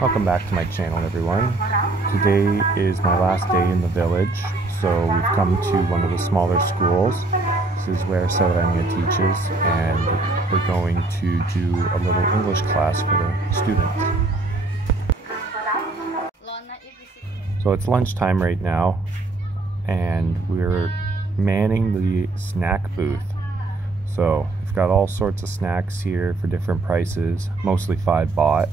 Welcome back to my channel, everyone. Today is my last day in the village, so we've come to one of the smaller schools. This is where Sauranya teaches, and we're going to do a little English class for the students. So it's lunchtime right now, and we're manning the snack booth. So we've got all sorts of snacks here for different prices, mostly 5 baht.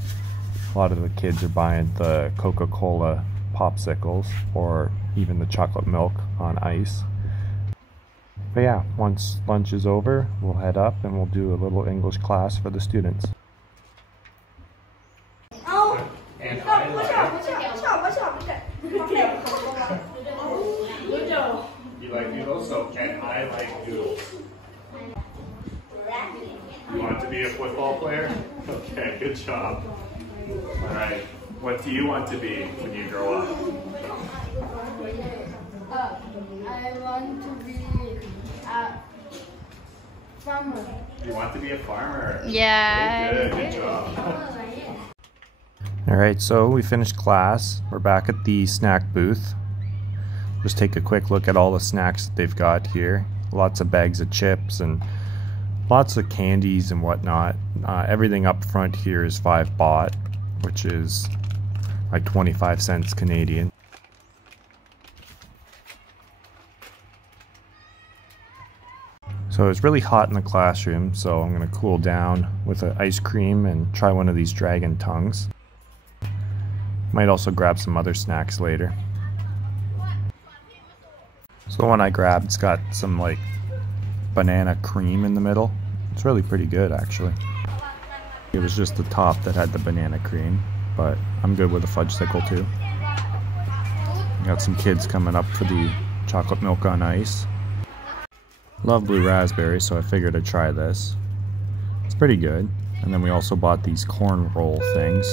A lot of the kids are buying the Coca-Cola popsicles or even the chocolate milk on ice. But yeah, once lunch is over, we'll head up and we'll do a little English class for the students. And you like noodles, so and I like noodles. You want to be a football player? Okay, good job. All right, what do you want to be when you grow up? I want to be a farmer. You want to be a farmer? Yeah. Very good job. Alright, so we finished class. We're back at the snack booth. Just take a quick look at all the snacks that they've got here. Lots of bags of chips and lots of candies and whatnot. Everything up front here is 5 baht, which is like 25 cents Canadian. So it's really hot in the classroom, so I'm going to cool down with an ice cream and try one of these dragon tongues. Might also grab some other snacks later. So the one I grabed's got some like banana cream in the middle. It's really pretty good actually. It was just the top that had the banana cream, but I'm good with a fudgesicle too. Got some kids coming up for the chocolate milk on ice. Love blue raspberry, so I figured I'd try this. It's pretty good. And then we also bought these corn roll things.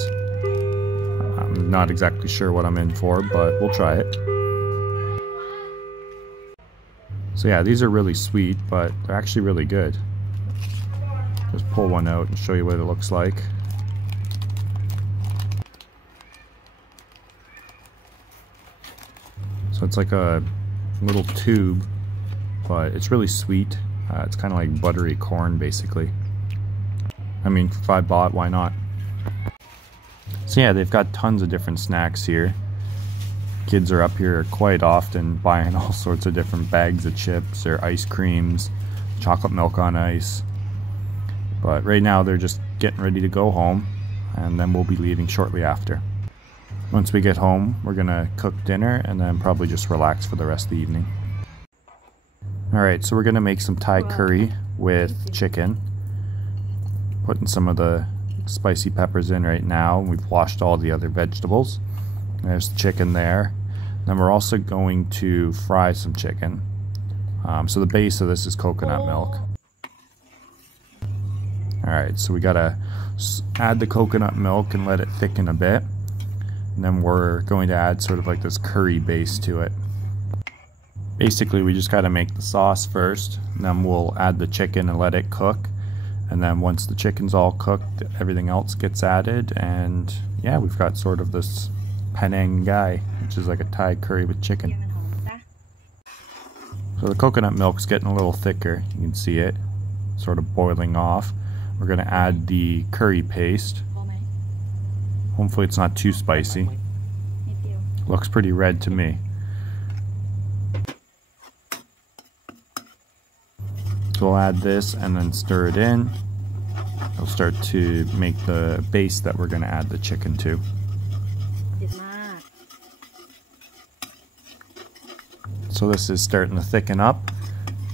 I'm not exactly sure what I'm in for, but we'll try it. So yeah, these are really sweet, but they're actually really good. Just pull one out and show you what it looks like. So it's like a little tube, but it's really sweet. It's kind of like buttery corn, basically. I mean, for 5 baht, why not? So yeah, they've got tons of different snacks here. Kids are up here quite often buying all sorts of different bags of chips or ice creams, chocolate milk on ice. But right now they're just getting ready to go home, and then we'll be leaving shortly after. Once we get home, we're gonna cook dinner and then probably just relax for the rest of the evening. Alright, so we're gonna make some Thai curry with chicken. Putting some of the spicy peppers in right now. We've washed all the other vegetables. There's the chicken there. Then we're also going to fry some chicken. So the base of this is coconut milk. Alright, so we gotta add the coconut milk and let it thicken a bit. And then we're going to add sort of like this curry base to it. Basically, we just gotta make the sauce first, and then we'll add the chicken and let it cook. And then once the chicken's all cooked, everything else gets added, and yeah, we've got sort of this Penang gai, which is like a Thai curry with chicken. So the coconut milk's getting a little thicker. You can see it sort of boiling off. We're going to add the curry paste. Hopefully it's not too spicy. Looks pretty red to me. So we'll add this and then stir it in. It'll start to make the base that we're going to add the chicken to. So this is starting to thicken up.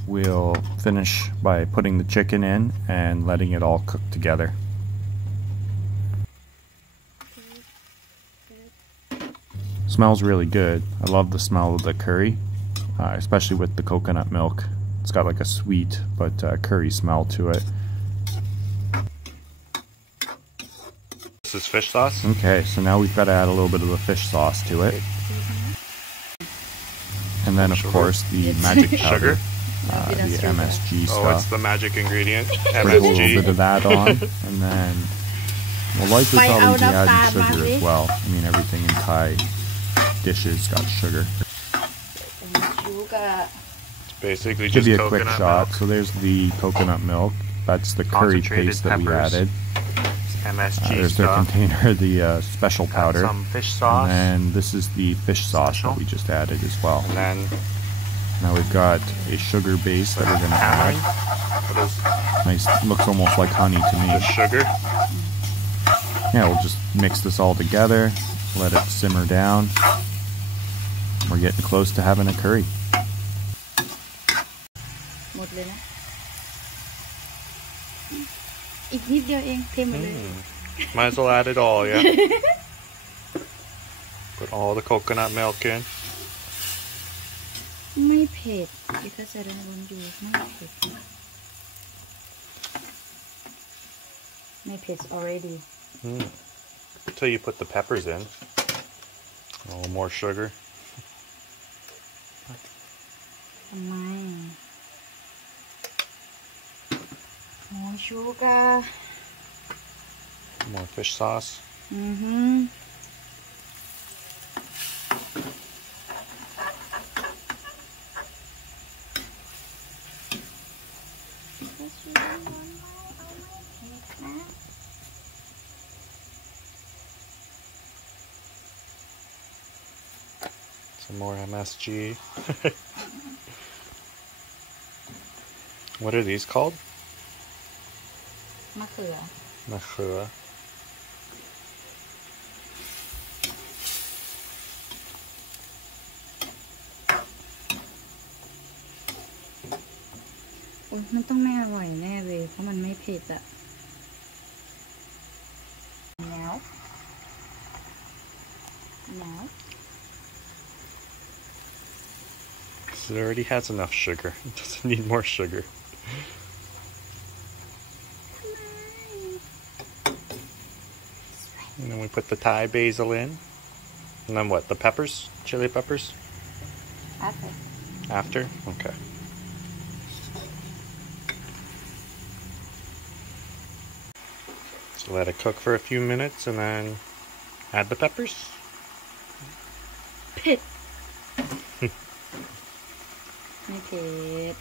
We'll finish by putting the chicken in and letting it all cook together. Smells really good. I love the smell of the curry, especially with the coconut milk. It's got like a sweet but curry smell to it. This is fish sauce. Okay, so now we've got to add a little bit of the fish sauce to it. And then of course the magic powder. The MSG stuff. Oh, it's the magic ingredient. Sprinkle a little bit of that on, and then We'll likely probably be adding Pao sugar as well. I mean, everything in Thai dishes got sugar. It's basically Give just you a quick coconut shot. milk. So there's the coconut milk. That's the curry Concentrated paste that we peppers, added. MSG There's their stuff. container, the special powder. Some fish sauce. And then this is the fish sauce Special. that we just added as well. And then Now we've got a sugar base that we're going to add. what is Nice, looks almost like honey to the me. sugar? Yeah, we'll just mix this all together, let it simmer down. We're getting close to having a curry. หมดเลยนะอีกนิดเดียวเองเทหมดเลย Might as well add it all, yeah. Put all the coconut milk in. ไม่เผ็ด because I don't want you ไม่เผ็ดไม่เผ็ด already Until you put the peppers in. A little more sugar. ทำไมโอ้ชูการ์ More fish sauce. 'Some more MSG. What are these called? มะเขือ Mechua. โอ้ยมันต้องไม่อร่อยแน่เลยเพราะมันไม่เผ็ดอะแล้ว It already has enough sugar. It doesn't need more sugar. And then we put the Thai basil in. And then what? The peppers? Chili peppers? After? Okay. So let it cook for a few minutes and then add the peppers. เผ็ด ไม่เผ็ด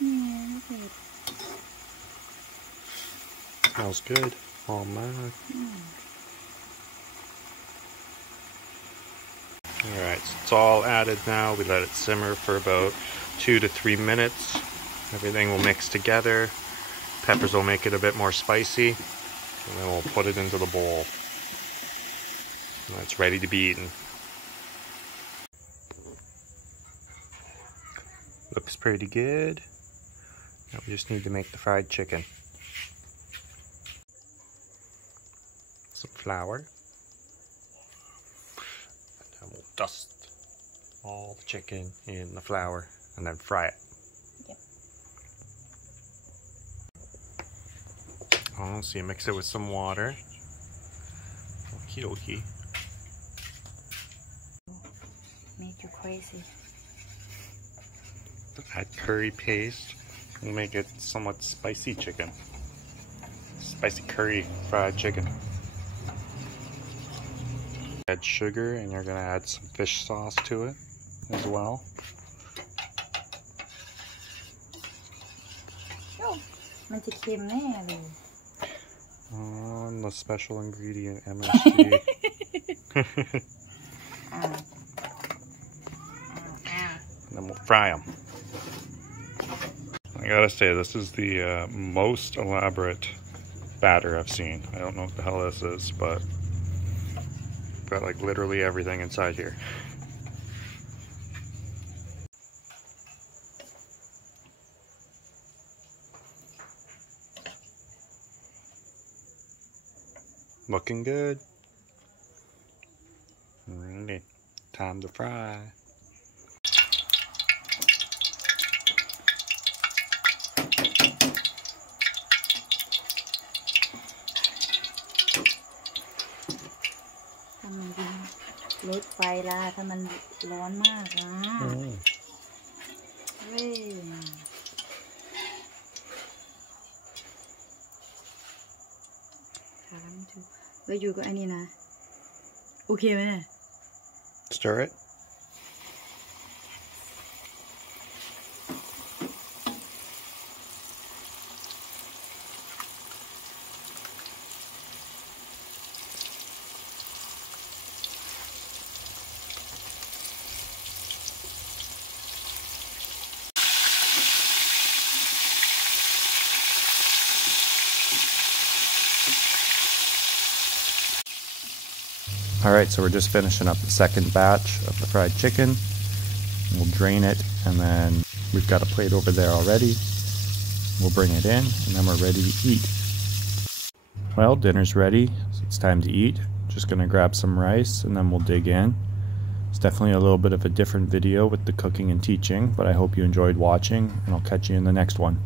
นี่ไงไม่เผ็ด Smells good. Oh man. Alright, so it's all added now. We let it simmer for about 2 to 3 minutes. Everything will mix together. Peppers will make it a bit more spicy. And then we'll put it into the bowl. And it's ready to be eaten. Looks pretty good. Now we just need to make the fried chicken. Some flour. And then we'll dust all the chicken in the flour and then fry it. Yep. Oh, so you mix it with some water. Okie dokie. make you crazy Add curry paste and make it somewhat spicy chicken. Spicy curry fried chicken. Add sugar and you're gonna add some fish sauce to it as well.มันจะเค็มแน่เลย On the special ingredient MSG. And then we'll fry them. I gotta say, this is the most elaborate batter I've seen. I don't know what the hell this is, but got like literally everything inside here. Looking good. Alrighty, time to fry.ลดไฟละถ้ามันร้อนมากนะ ถามถูกแล้วอยู่กับอันนี้นะโอเคไหมเนี่ย Stir it. Alright, so we're just finishing up the second batch of the fried chicken. We'll drain it, and then we've got a plate over there already. We'll bring it in, and then we're ready to eat. Well, dinner's ready, so it's time to eat. Just gonna grab some rice, and then we'll dig in. It's definitely a little bit of a different video with the cooking and teaching, but I hope you enjoyed watching, and I'll catch you in the next one.